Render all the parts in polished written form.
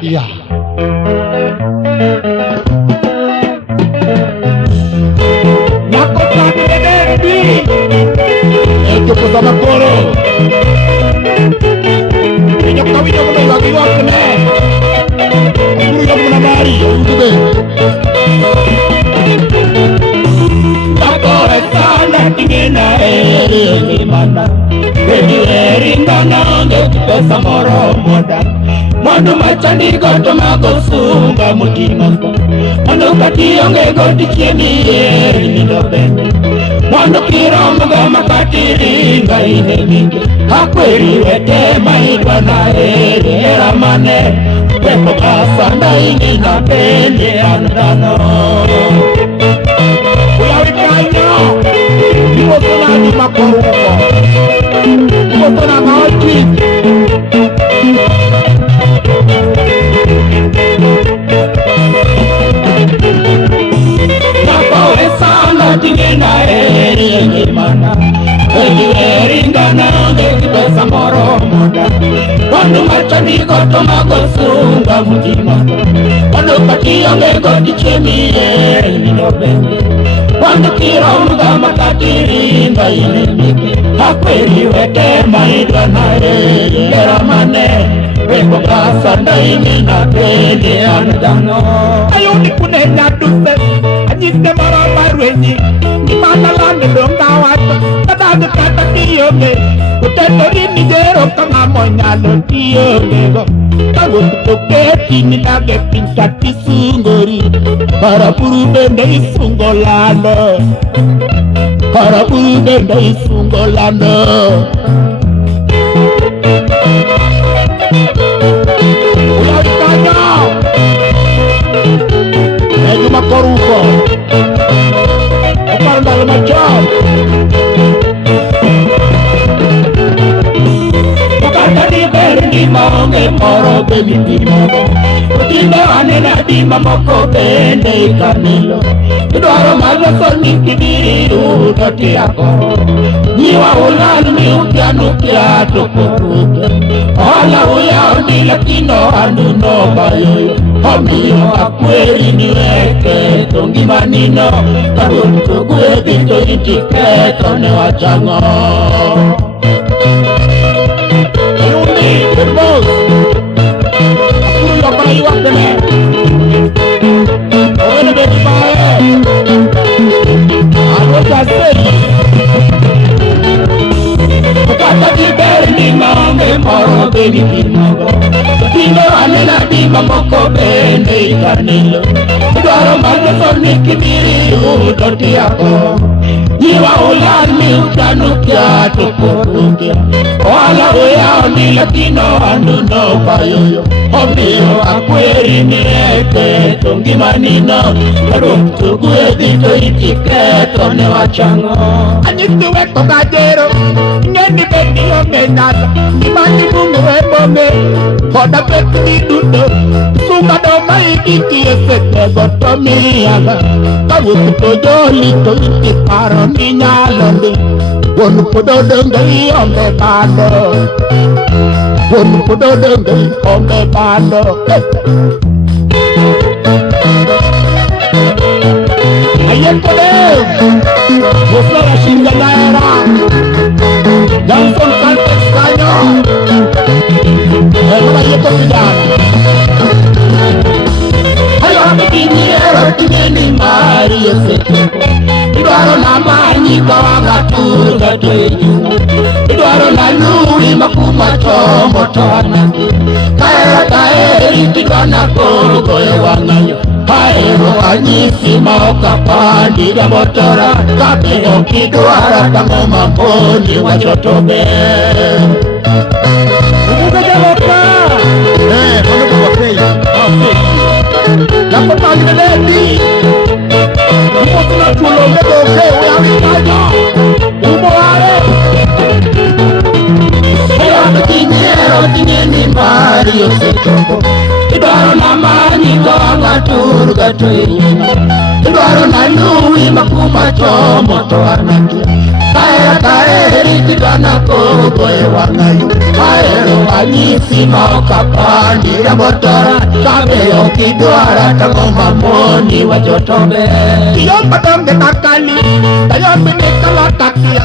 ya. Nyako kami nebi. Itu bersama koro. Nyok kami nyok kami lagi waktu ne. Guru yang pernah mari, itu deh. Takore sana tingena eri mana. Bedi eri ngana ngeke samoro moda. Manu machani goto magosunga mutima. Manu kati yonge goti chieni eri nidobe. Manu kiromo gama katiri nga ine mingi. Hakweri wete maidwa na eri eramane. Pepo kasanda ingi na pende andano. Ulawikanya Iwotona ni makoruko Iwotona maochi Nakowe sana tingena eri engimana Eri eringana ngekipesa moro moda Wanu machani koto magosunga mutima Wanu katiyo ngekoti chemi eri nidobeni Wanu kiromuga makatiri nga inemike Hakweri wete maidwa na eramane Weko kasanda imina pele anadano Ayoni kune nyaduse Anyiste marabarwenyi Imana lande donga wata Tadaga kata kiyoge Utetori nijero kama monyalo kiyoge go Tago kukoketi nilage pinkati sungori Para puru bende isungolano Para puru bende isungolano Ulawikanya Eju makoruko Opanda macam Pakata di berni monge moro beni moro Utinda anena di mamoko bende ikanilo Idwaro malo soni kibiri udoti ako Niwa ulanu mi ukianu kia tukuruke Ola uya ondila kino andu no bayoyo Omiyo akweri niweke tongi manino Karuntu kwe bito itike tone wachango Ayuni, Kirbos Akuru yokana iwakene Owene beti bae Alota seri Kata kiberi ni mange moro beni kimogo Tino anena di mamoko bende ikanilo Idwaro malo soni kibiri udoti ako Niwa ulan mi utanu kia tukurukia Wala uya ondila kino andu no payoyo Omiyo akweri nieke tongi manino Karumtu kue dito itike tone wachango Anyistu weko kajero Ngeni beti yome nasa Imani mungu webome Koda beti di dundo Suma doma ikiki esete goto miyaga Kawu kutojoli to iti paro minyalondi Wonu kudodongi ombe bando Wonu kudodongi ombe bando Ayekode Wosara shinga naera Johnson Caltex Kanyo Ego ayeko kijana Ayo hame kinyero kinyeni mari eseteko Idwaro na manyi kawaga turga tweju Idwaro na nuri makuma chomo toanagi Kaera kaeri tidwana korugo e wanganyo Haero anyisi maoka pandi ga motora Kapeo kidwara tango mamboni wachotobe Ubuga jamoka kono kubakei Lapo tali meledi Umo tuna chulo mego ke Uyami kaya Umo are Ayana kinyero kinyeni mari yosetoko Idwaro na manyi kawaga turga twenyina Idwaro na nui makuma chomo toanakia Kaera kaeri ikidana kogo e wangayo Aero wanyisi maokapani ya motora Kabe okidwara tango mamoni wajotobe Kiyomba donge nakali Kayombi nikalotakia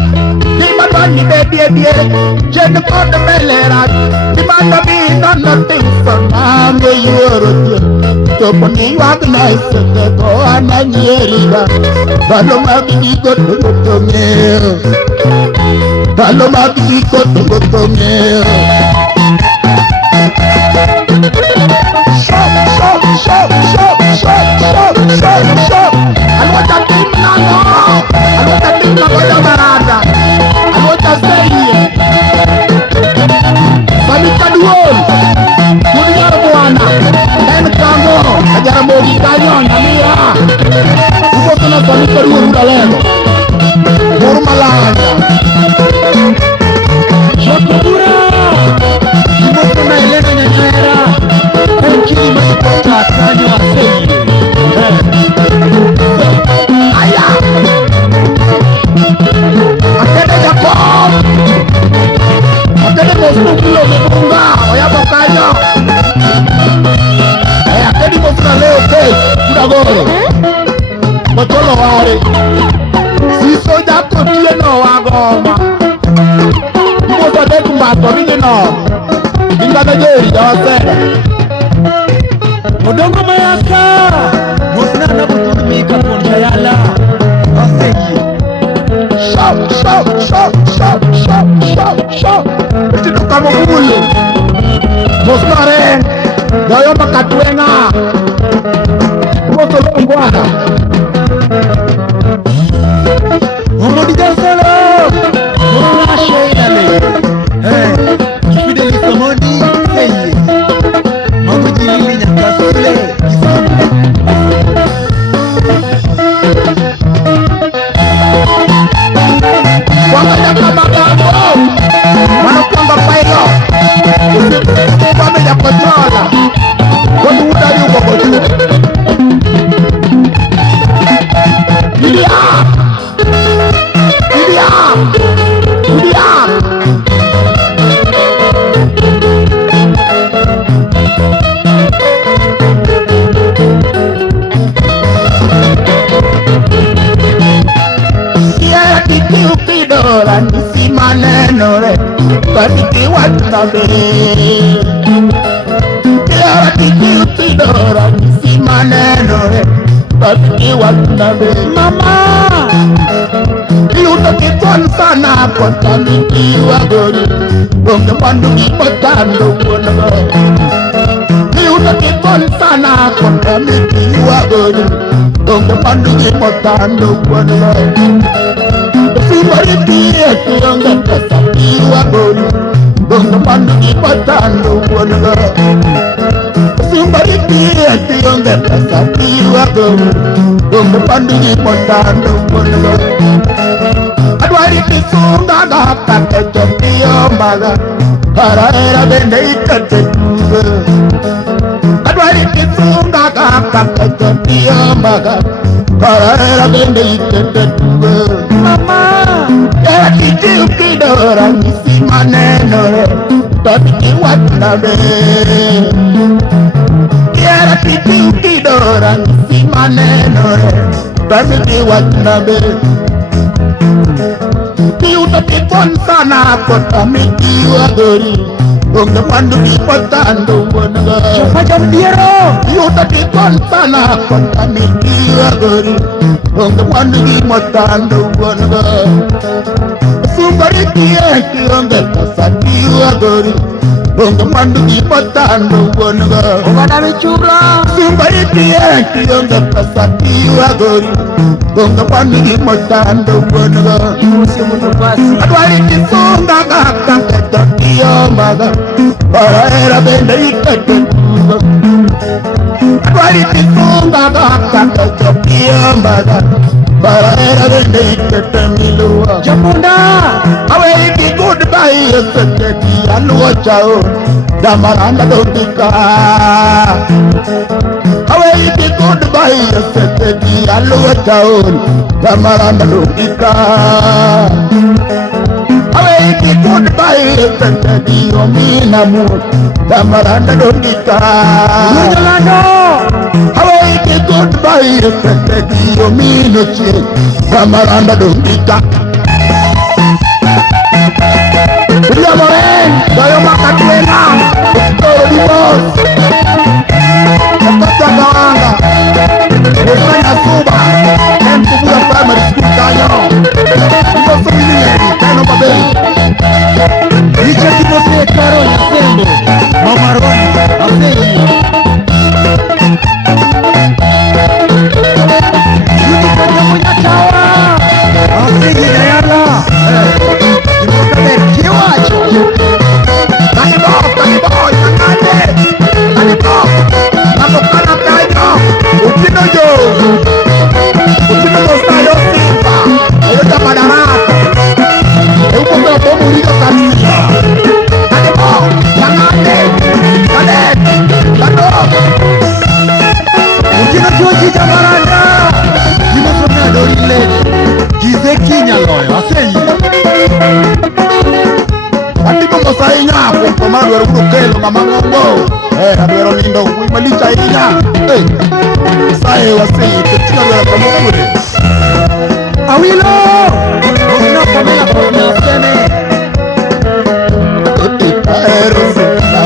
Kimadoni bebie Jene kodo melera Kimando bina nothing so nange yorotia Topo ni wagna isete ko ananyeriga Balo magiko tungutungeo Balo magiko tungutungeo Shop Alwata timna no Alwata timna ko ya barada Alwata seye Samika duol Dunia buana Den kango Ajara mogi kanyon Namira Upo tuna samika duol udalego Buru malanya Shokubura Upo tuna elena nyanyera Enkili masipota kanyo aseye Aya Atene Jacob Atene Mosukulo Mekunga Oya Bokayo Atene Mosuna Leo Kei Kudagore Motolo ware Siso Jako Tie no wagoma Mwosa Deku Mbato Rige no Inga Najeri Jawasera Modongo Mayaka Mosuna Nabutumika Ponchayala Oseki Shout Itu kamu bulu Mosmaren Dayo makatwenga Mosolombwana Momodi Jasolo Mona Sheidale Kifideli Somodi Seye Momodi Lili Nyakasule Wanganya kamagago Manukanga pailo Wame ya kochola Kodu uda yuko kodu Lidia Kidora nisi maneno re Badiki watabe Kidora nisi maneno re Badiki watabe Mama Yuta kituan sana Kota miki wagori Bonge pandu kipotando Wonago Yuta kituan sana Kota miki wagori Bonge pandu kipotando Wonago Somebody be Kiyonga kasa kiwa goli Bonga pandu kipatando Wonago Somebody be Kiyonga kasa kiwa goli Bonga pandu kipatando Wonago Adwari kisunga gaka kecho kiyombaga Para era bende itate tuga Adwari kisunga gaka kecho kiyombaga Para era bende itate tuga Mama Era kiti ukidora nisi maneno re Topiki watabe Era kiti ukidora nisi maneno re Topiki watabe Kiuta kipon sana kota miki wagori Bonga pandu kipotando Wonago Coba jam diero Kiuta kipon sana kota miki wagori Bonga pandu kipotando Wonago Somebody Kiyonga kasa kiwagori Bonga pandu kipotando Wonago Ogada bichula Somebody Kiyonga kasa kiwagori Bonga pandu kipotando Wonago Imusi mutupasi Adwari kisunga kaka keto kiyombaga Para era bende ikete tuga Adwari kisunga kaka keto kiyombaga Para era bende ikete miluwa Japunda Awe iki goodbye yesete kiyaluwa chao Damaranda dondika Awe iki goodbye yesete kiyaluwa chao Damaranda dondika Hawaii goodbye tete dio mina mu damaranda dongita Yolando Hawaii goodbye tete dio mina chi damaranda dongita Dia moren dayo makatwela Toro di boss Kata kawanga Nefanya suba Kubura primary school tayo Ito sa minigay Kano pa ba Richard Timothy Caro Yasembo Mamarwan Aseyi Yuni kanya mwenye chawa Aseyi na yala Imokabe kiwacho Tanibo Yanade Tanibo Namokana tayo Utino yo Utino yo Simba Ayota madaraka Euko kwa bomu liyo kabisa Tanibo Yanade Tano Utino Joji Jamaranda Jimo somna dorile Gize kinya loyo Aseyi Atiko mosai nyako Komando ya rukudu kelo mama ngombo Aduero lindo Uimalicha inya Sae wasei Tetika duera kamukure Awilo Osna kamela kona sene Taero sena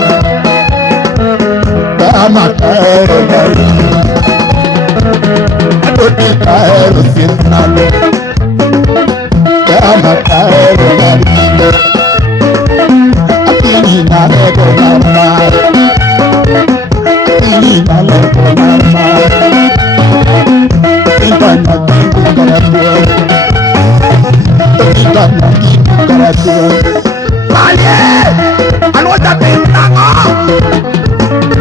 Dama taero nari Taero sena Dama taero nari Atini nareko namar Atini nareko namar Tintana kintu karatua Tintana kintu karatua Manye! Anwata tintanga!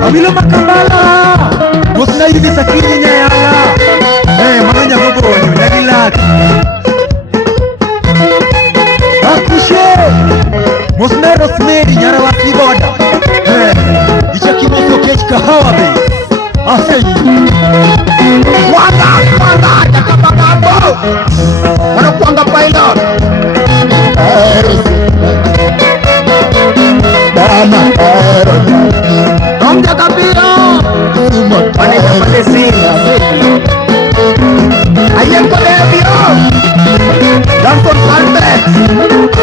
Awilo makambala! Musna hivi sakini nyayala! Makanya gogonyo, nyagilat! Akushe! Musna Rosemary nyarawati boda! Icha kimoso kech kahawa be! Aseyi! Wanda! Jakabagambo! Wanakuanga pilot! Dama Nomja kapiro Maneka Palestina Ayeko Devio Johnson Caltex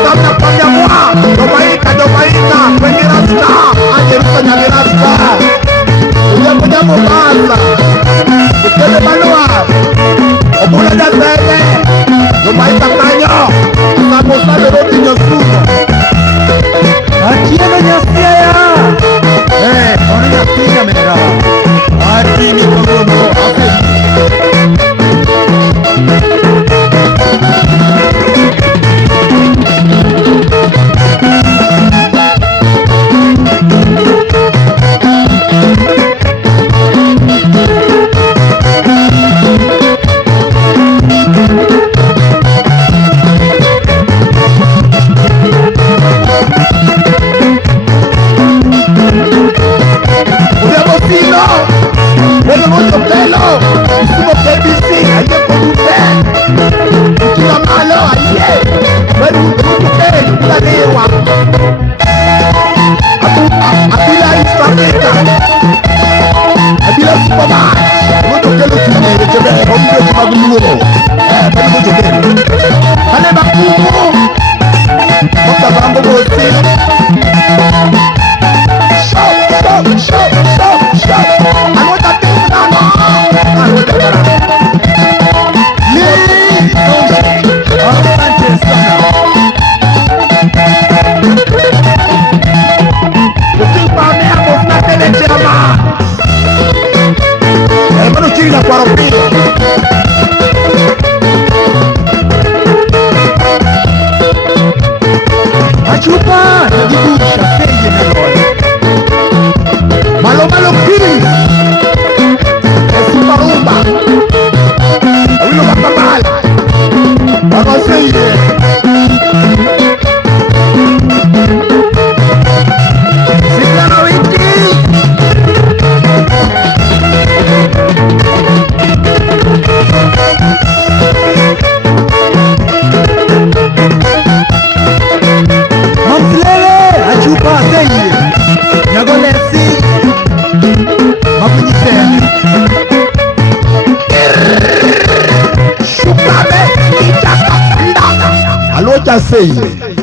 Samna Panyamwa Domaika Penirasta Anjerusa Nyalirasta Uja Mubasa Ukele Manua Obula Jazele Domaika Tanyo Samosa de Rotinho Sumo Atieno Nyasiaya Ona Nyasiaya Mera Atini Kogono Aseyi Roger says